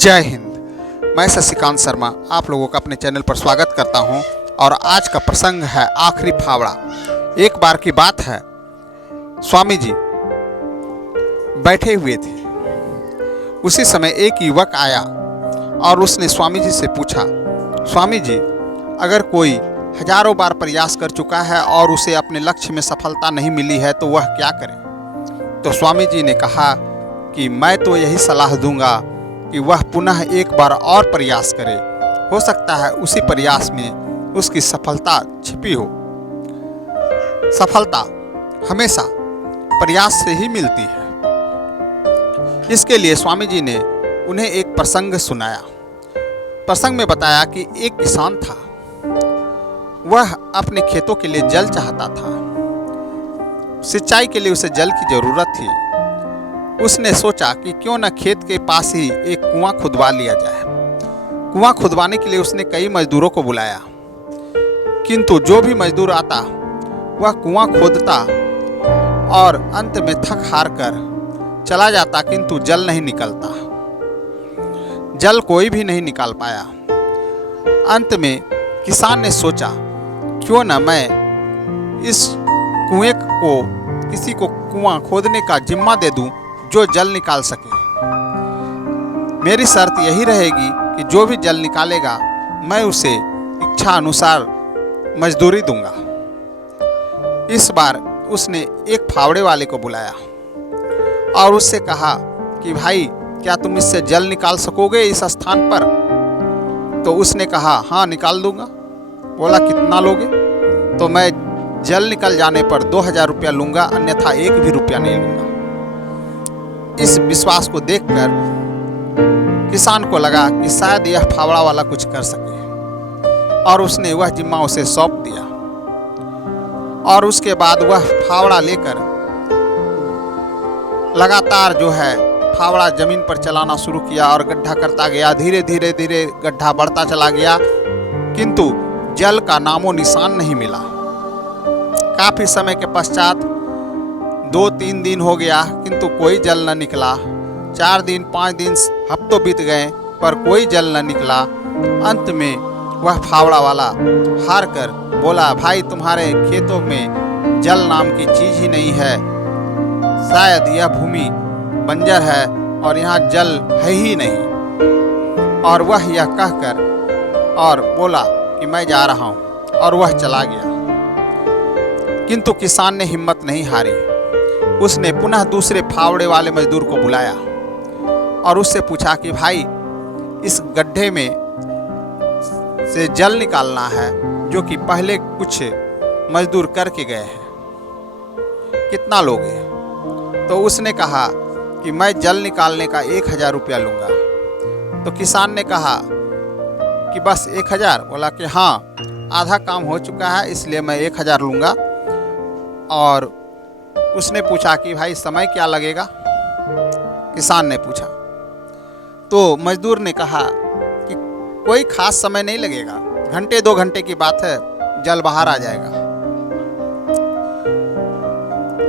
जय हिंद। मैं शशिकांत शर्मा आप लोगों का अपने चैनल पर स्वागत करता हूं और आज का प्रसंग है आखिरी फावड़ा। एक बार की बात है, स्वामी जी बैठे हुए थे। उसी समय एक युवक आया और उसने स्वामी जी से पूछा, स्वामी जी अगर कोई हजारों बार प्रयास कर चुका है और उसे अपने लक्ष्य में सफलता नहीं मिली है तो वह क्या करे? तो स्वामी जी ने कहा कि मैं तो यही सलाह दूंगा कि वह पुनः एक बार और प्रयास करे। हो सकता है उसी प्रयास में उसकी सफलता छिपी हो। सफलता हमेशा प्रयास से ही मिलती है। इसके लिए स्वामी जी ने उन्हें एक प्रसंग सुनाया। प्रसंग में बताया कि एक किसान था। वह अपने खेतों के लिए जल चाहता था। सिंचाई के लिए उसे जल की जरूरत थी। उसने सोचा कि क्यों न खेत के पास ही एक कुआं खुदवा लिया जाए। कुआं खुदवाने के लिए उसने कई मजदूरों को बुलाया, किंतु जो भी मजदूर आता वह कुआं खोदता और अंत में थक हार कर चला जाता, किंतु जल नहीं निकलता। जल कोई भी नहीं निकाल पाया। अंत में किसान ने सोचा क्यों न मैं इस कुएं को किसी को कुआं खोदने का जिम्मा दे दूं जो जल निकाल सके। मेरी शर्त यही रहेगी कि जो भी जल निकालेगा मैं उसे इच्छा अनुसार मजदूरी दूंगा। इस बार उसने एक फावड़े वाले को बुलाया और उससे कहा कि भाई क्या तुम इससे जल निकाल सकोगे इस स्थान पर? तो उसने कहा हाँ निकाल दूंगा। बोला कितना लोगे? तो मैं जल निकल जाने पर 2000 रुपया लूंगा, अन्यथा एक भी रुपया नहीं लूंगा। इस विश्वास को देखकर किसान को लगा कि शायद यह फावड़ा वाला कुछ कर सके और उसने वह जिम्मा उसे सौंप दिया। और उसके बाद वह फावड़ा लेकर लगातार जो है फावड़ा जमीन पर चलाना शुरू किया और गड्ढा करता गया। धीरे धीरे धीरे गड्ढा बढ़ता चला गया, किंतु जल का नामो निशान नहीं मिला। काफी समय के पश्चात 2-3 दिन हो गया, किंतु कोई जल न निकला। 4 दिन 5 दिन हफ्तों बीत गए पर कोई जल न निकला। अंत में वह फावड़ा वाला हार कर बोला, भाई तुम्हारे खेतों में जल नाम की चीज ही नहीं है। शायद यह भूमि बंजर है और यहाँ जल है ही नहीं। और वह यह कहकर और बोला कि मैं जा रहा हूँ और वह चला गया। किंतु किसान ने हिम्मत नहीं हारी। उसने पुनः दूसरे फावड़े वाले मजदूर को बुलाया और उससे पूछा कि भाई इस गड्ढे में से जल निकालना है जो कि पहले कुछ मजदूर करके गए हैं, कितना लोगे? तो उसने कहा कि मैं जल निकालने का 1000 रुपया लूंगा। तो किसान ने कहा कि बस 1000? बोला कि हाँ आधा काम हो चुका है इसलिए मैं 1000 लूंगा। और उसने पूछा कि भाई समय क्या लगेगा? किसान ने पूछा। तो मजदूर ने कहा कि कोई खास समय नहीं लगेगा, 1-2 घंटे की बात है, जल बाहर आ जाएगा।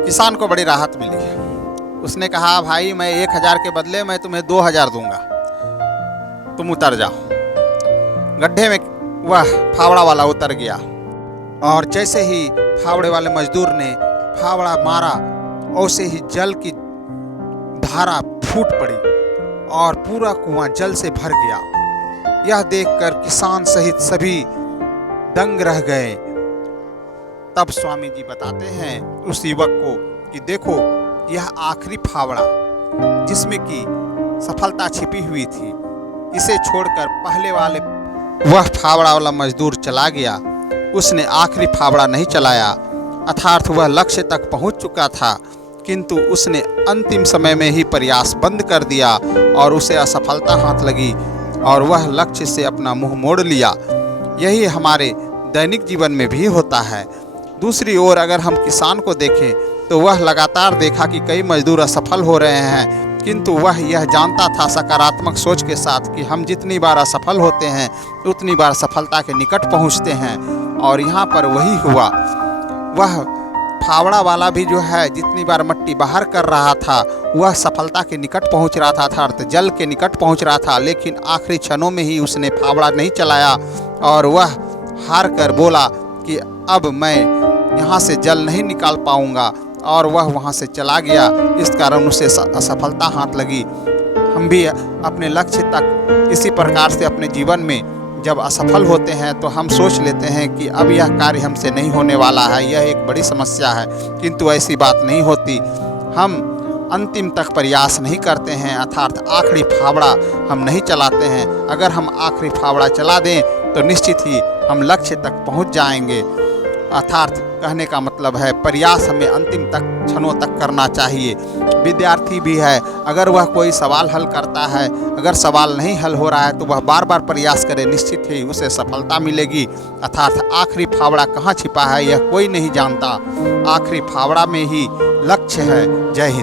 किसान को बड़ी राहत मिली। उसने कहा भाई मैं 1000 के बदले मैं तुम्हें 2000 दूंगा, तुम उतर जाओ। गड्ढे में वह फावड़ा वाला उतर गया और जैसे ही फावड़े वाले मजदूर ने फावड़ा मारा वैसे ही जल की धारा फूट पड़ी और पूरा कुआं जल से भर गया। यह देखकर किसान सहित सभी दंग रह गए। तब स्वामी जी बताते हैं उस युवक को कि देखो यह आखिरी फावड़ा जिसमें कि सफलता छिपी हुई थी, इसे छोड़कर पहले वाले वह फावड़ा वाला मजदूर चला गया। उसने आखिरी फावड़ा नहीं चलाया, अर्थात वह लक्ष्य तक पहुंच चुका था, किंतु उसने अंतिम समय में ही प्रयास बंद कर दिया और उसे असफलता हाथ लगी और वह लक्ष्य से अपना मुंह मोड़ लिया। यही हमारे दैनिक जीवन में भी होता है। दूसरी ओर अगर हम किसान को देखें तो वह लगातार देखा कि कई मजदूर असफल हो रहे हैं, किंतु वह यह जानता था सकारात्मक सोच के साथ कि हम जितनी बार असफल होते हैं उतनी बार सफलता के निकट पहुंचते हैं। और यहाँ पर वही हुआ। वह फावड़ा वाला भी जो है जितनी बार मट्टी बाहर कर रहा था वह सफलता के निकट पहुंच रहा था, अर्थात जल के निकट पहुंच रहा था, लेकिन आखिरी क्षणों में ही उसने फावड़ा नहीं चलाया और वह हार कर बोला कि अब मैं यहाँ से जल नहीं निकाल पाऊँगा, और वह वहाँ से चला गया। इस कारण उसे असफलता हाथ लगी। हम भी अपने लक्ष्य तक इसी प्रकार से अपने जीवन में जब असफल होते हैं तो हम सोच लेते हैं कि अब यह कार्य हमसे नहीं होने वाला है, यह एक बड़ी समस्या है, किंतु ऐसी बात नहीं होती। हम अंतिम तक प्रयास नहीं करते हैं, अर्थात आखिरी फावड़ा हम नहीं चलाते हैं। अगर हम आखिरी फावड़ा चला दें तो निश्चित ही हम लक्ष्य तक पहुंच जाएंगे। अर्थात कहने का मतलब है प्रयास हमें अंतिम तक क्षणों तक करना चाहिए। विद्यार्थी भी है, अगर वह कोई सवाल हल करता है, अगर सवाल नहीं हल हो रहा है तो वह बार बार प्रयास करे, निश्चित ही उसे सफलता मिलेगी। अर्थात आखिरी फावड़ा कहाँ छिपा है यह कोई नहीं जानता, आखिरी फावड़ा में ही लक्ष्य है। जय हिंद।